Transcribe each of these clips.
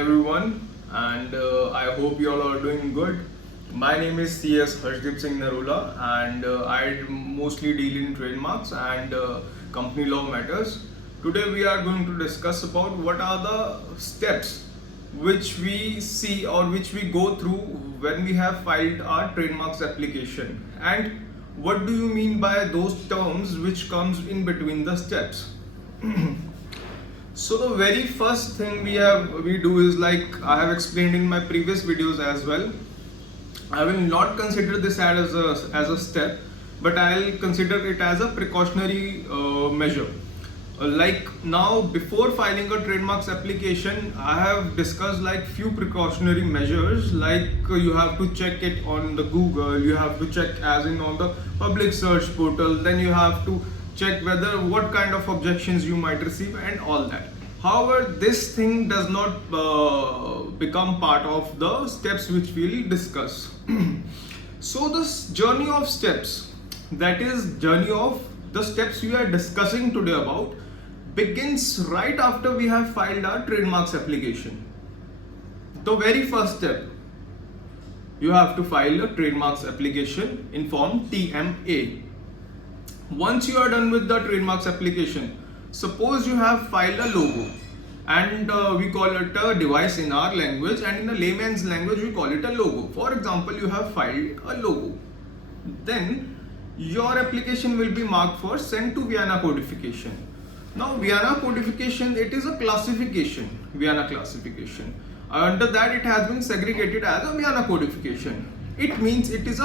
everyone, and I hope you all are doing good. My name is CS Harshdeep Narula, and I mostly deal in trademarks and company law matters. Today we are going to discuss about what are the steps which we see or which we go through when we have filed our trademarks application, and what do you mean by those terms which comes in between the steps. So the very first thing we do is, like I have explained in my previous videos as well. I will not consider this as a step, but I'll consider it as a precautionary measure. Like now, before filing a trademarks application, I have discussed like few precautionary measures. Like you have to check it on the Google, you have to check as in on the public search portal, then you have to check whether what kind of objections you might receive and all that. However, this thing does not become part of the steps which we'll discuss. So this journey of steps, that is journey of the steps we are discussing today about, begins right after we have filed our trademarks application. The very first step, you have to file a trademarks application in form TMA. Once you are done with the trademarks application, suppose you have filed a logo, and we call it a device in our language, and in a layman's language we call it a logo. For example, you have filed a logo. Then your application will be marked for send to Vienna codification. Now Vienna codification, it is a classification, Vienna classification. Under that it has been segregated as a Vienna codification. It means it is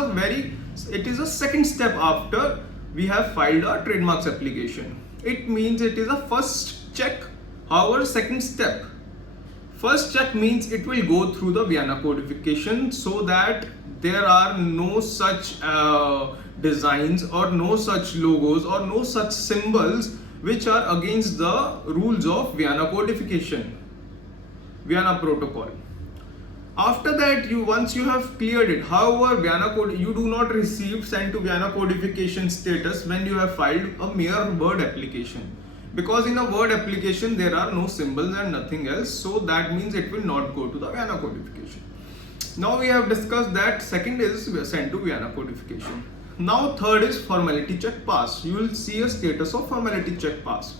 a second step after we have filed our trademarks application. It means it is a first check. However, second step. First check means it will go through the Vienna codification so that there are no such designs or no such logos or no such symbols which are against the rules of Vienna codification, Vienna protocol. After that, once you have cleared it, however, you do not receive sent to Vienna codification status when you have filed a mere Word application, because in a Word application there are no symbols and nothing else, so that means it will not go to the Vienna codification. Now we have discussed that second is sent to Vienna codification. Now third is formality check pass. You will see a status of formality check pass.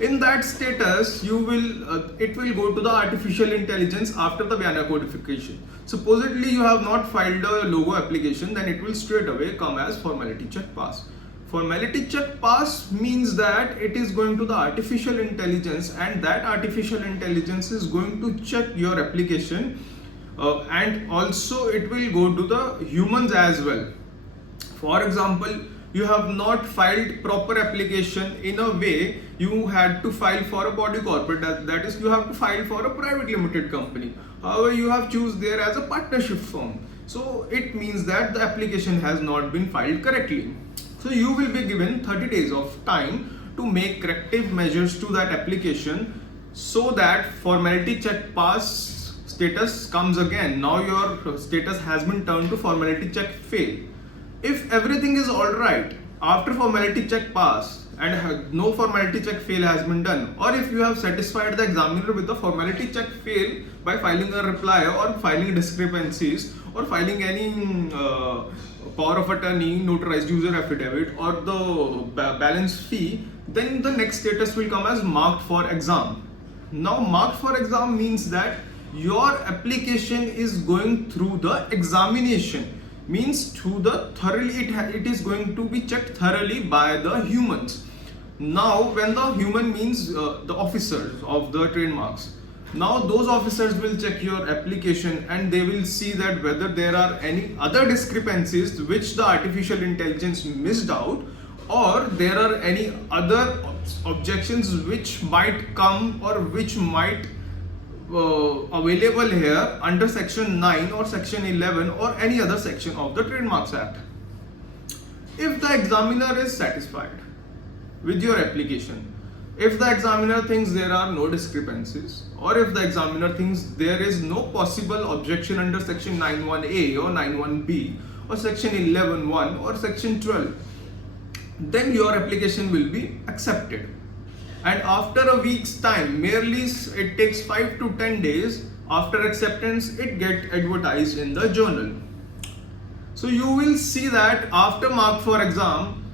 In that status, it will go to the artificial intelligence after the Vienna codification. Supposedly you have not filed a logo application, then it will straight away come as formality check pass. Formality check pass means that it is going to the artificial intelligence, and that artificial intelligence is going to check your application, and also it will go to the humans as well. For example, you have not filed proper application in a way you had to file for a body corporate, that is you have to file for a private limited company. However, you have choose there as a partnership firm, so it means that the application has not been filed correctly. So you will be given 30 days of time to make corrective measures to that application so that formality check pass status comes again. Now your status has been turned to formality check fail. If everything is alright after formality check pass and no formality check fail has been done, or if you have satisfied the examiner with the formality check fail by filing a reply or filing discrepancies or filing any power of attorney, notarized user affidavit, or the balance fee, then the next status will come as marked for exam. Now marked for exam means that your application is going through the examination, means through the thoroughly, it is going to be checked thoroughly by the humans. Now when the human means the officers of the trademarks, now those officers will check your application and they will see that whether there are any other discrepancies which the artificial intelligence missed out, or there are any other objections which might come or which might available here under section 9 or section 11 or any other section of the Trademarks Act. If the examiner is satisfied with your application, if the examiner thinks there are no discrepancies, or if the examiner thinks there is no possible objection under section 9(1)(a) or 9(1)(b) or section 11(1) or section 12, then your application will be accepted. And after a week's time, merely it takes 5 to 10 days, After acceptance, it gets advertised in the journal. So you will see that after mark for exam,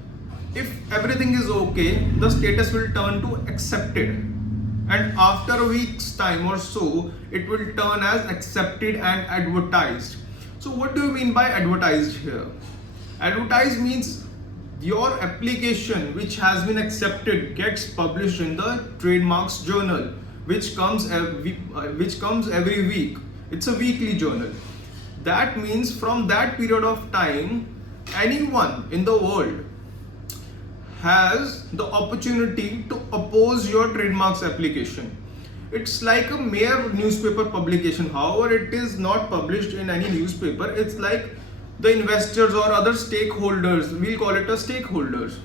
if everything is okay, the status will turn to accepted, and after a week's time or so, it will turn as accepted and advertised. So what do you mean by advertised here? Advertised means your application which has been accepted gets published in the Trademarks journal, which comes every week. It's a weekly journal. That means from that period of time, anyone in the world has the opportunity to oppose your trademarks application. It's like a mere newspaper publication. However, it is not published in any newspaper. It's like the investors or other stakeholders, we'll call it a stakeholders,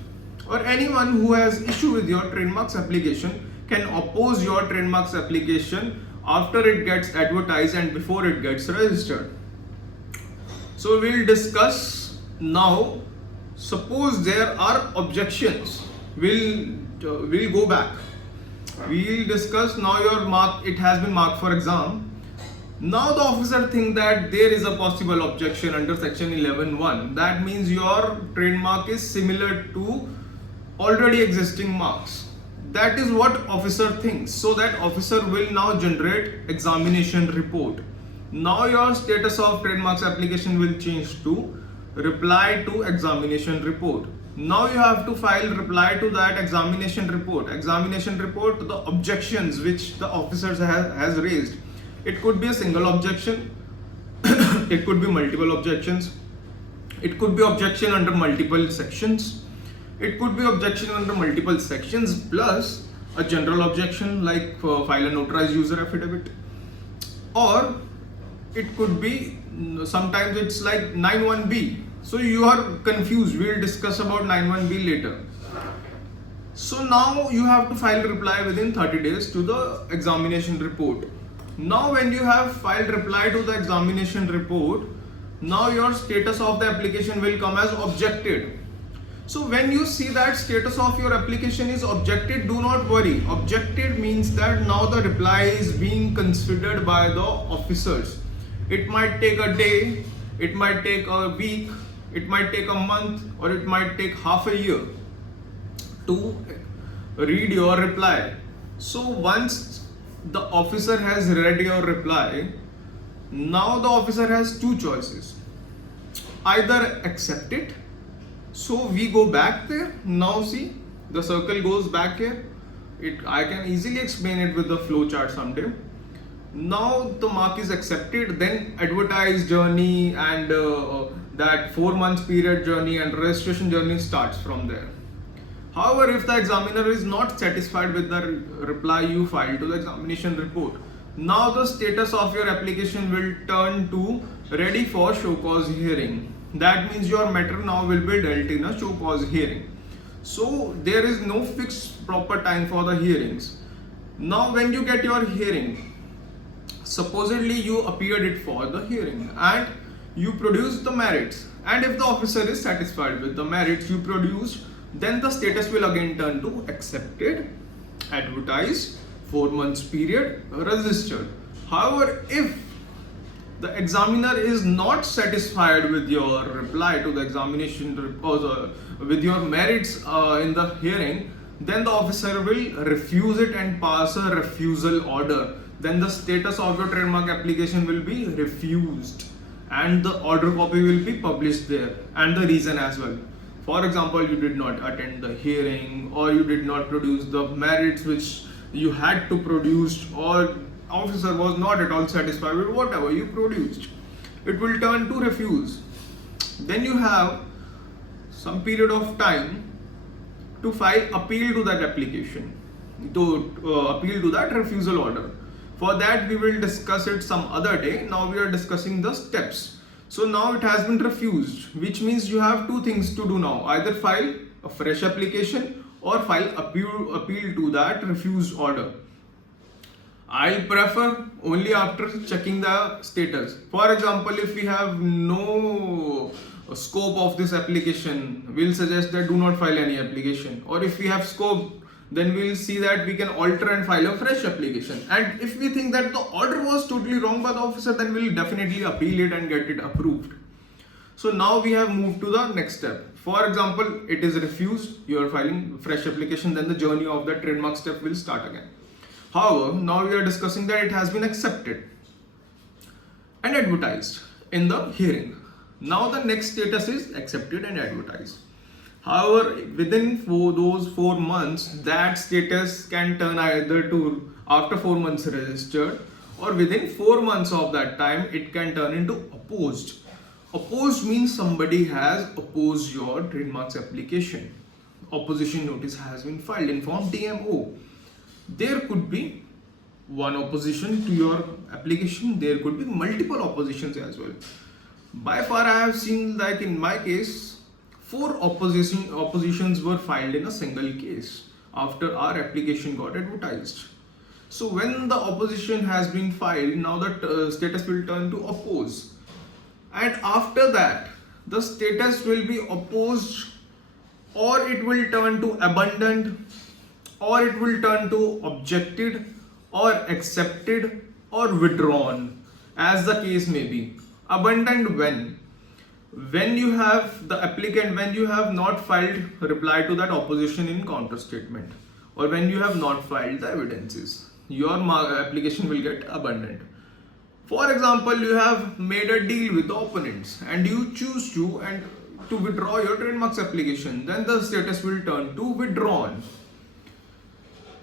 or anyone who has issue with your trademarks application can oppose your trademarks application after it gets advertised and before it gets registered. So we'll discuss now. Suppose there are objections. We'll go back. We'll discuss now your mark. It has been marked for exam. Now the officer think that there is a possible objection under section 11(1). That means your trademark is similar to already existing marks. That is what officer thinks. So that officer will now generate examination report. Now your status of trademarks application will change to reply to examination report. Now you have to file reply to that examination report. Examination report, the objections which the officers has raised. It could be a single objection, it could be multiple objections, it could be objection under multiple sections, it could be objection under multiple sections plus a general objection like file a notarized user affidavit, or it could be sometimes it's like 9(1)(b). So you are confused. We'll discuss about 9(1)(b) later. So now you have to file reply within 30 days to the examination report. Now when you have filed reply to the examination report, now your status of the application will come as objected. So when you see that status of your application is objected, do not worry. Objected means that now the reply is being considered by the officers. It might take a day, it might take a week, it might take a month, or it might take half a year to read your reply. So once the officer has read your reply, now the officer has two choices. Either accept it. So we go back there. Now see, the circle goes back here. I can easily explain it with the flow chart someday. Now the mark is accepted, then advertised journey and that 4 months period journey and registration journey starts from there. However, if the examiner is not satisfied with the reply you filed to the examination report, now the status of your application will turn to ready for show cause hearing. That means your matter now will be dealt in a show cause hearing. So there is no fixed proper time for the hearings. Now when you get your hearing, supposedly you appeared it for the hearing and you produced the merits, and if the officer is satisfied with the merits you produced, then the status will again turn to accepted, advertised, 4 months period, registered. However, if the examiner is not satisfied with your reply to the examination or with your merits in the hearing, then the officer will refuse it and pass a refusal order. Then the status of your trademark application will be refused and the order copy will be published there and the reason as well. For example, you did not attend the hearing, or you did not produce the merits which you had to produce, or officer was not at all satisfied with whatever you produced. It will turn to refuse. Then you have some period of time to file appeal to that application, to appeal to that refusal order. For that we will discuss it some other day. Now we are discussing the steps. So now it has been refused, which means you have two things to do now. Either file a fresh application or file appeal to that refused order. I prefer only after checking the status. For example, if we have no scope of this application, we'll suggest that do not file any application. Or if we have scope, then we'll see that we can alter and file a fresh application. And if we think that the order was totally wrong by the officer, then we'll definitely appeal it and get it approved. So now we have moved to the next step. For example, it is refused, you are filing fresh application, then the journey of the trademark step will start again. However, now we are discussing that it has been accepted and advertised in the hearing. Now the next status is accepted and advertised. However, within those 4 months, that status can turn either to after 4 months registered, or within 4 months of that time, it can turn into opposed. Opposed means somebody has opposed your trademarks application. Opposition notice has been filed in form TMO. There could be one opposition to your application, there could be multiple oppositions as well. By far I have seen, like in my case, 4 oppositions were filed in a single case after our application got advertised. So when the opposition has been filed, now the status will turn to oppose. And after that, the status will be opposed, or it will turn to abandoned, or it will turn to objected, or accepted, or withdrawn, as the case may be. Abandoned when you have the applicant, when you have not filed reply to that opposition in counter statement, or when you have not filed the evidences, your application will get abandoned. For example, you have made a deal with the opponents and you choose to withdraw your trademarks application, then the status will turn to withdrawn.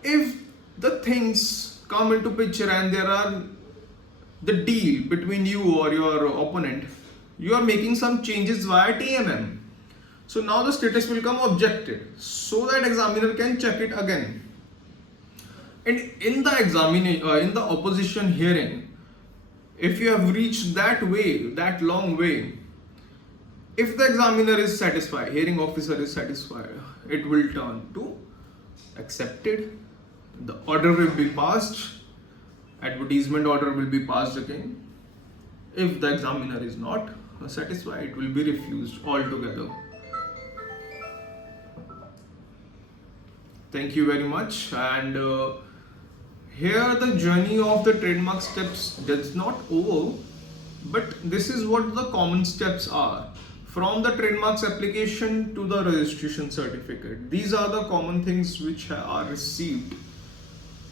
If the things come into picture and there are the deal between you or your opponent, you are making some changes via TMM. So now the status will come objected, so that examiner can check it again. And in the opposition hearing, if you have reached that long way, if the examiner is satisfied, hearing officer is satisfied, it will turn to accepted. The order will be passed, advertisement order will be passed again. If the examiner is not satisfied, it will be refused altogether. Thank you very much. And here the journey of the trademark steps does not over, but this is what the common steps are. From the trademarks application to the registration certificate, these are the common things which are received,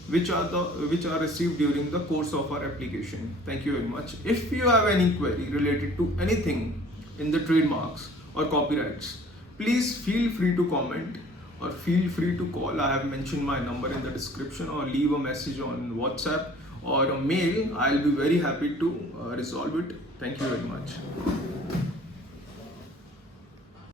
which are received during the course of our application. Thank you very much. If you have any query related to anything in the trademarks or copyrights, please feel free to comment or feel free to call. I have mentioned my number in the description, or leave a message on WhatsApp or a mail. I'll be very happy to resolve it. Thank you very much.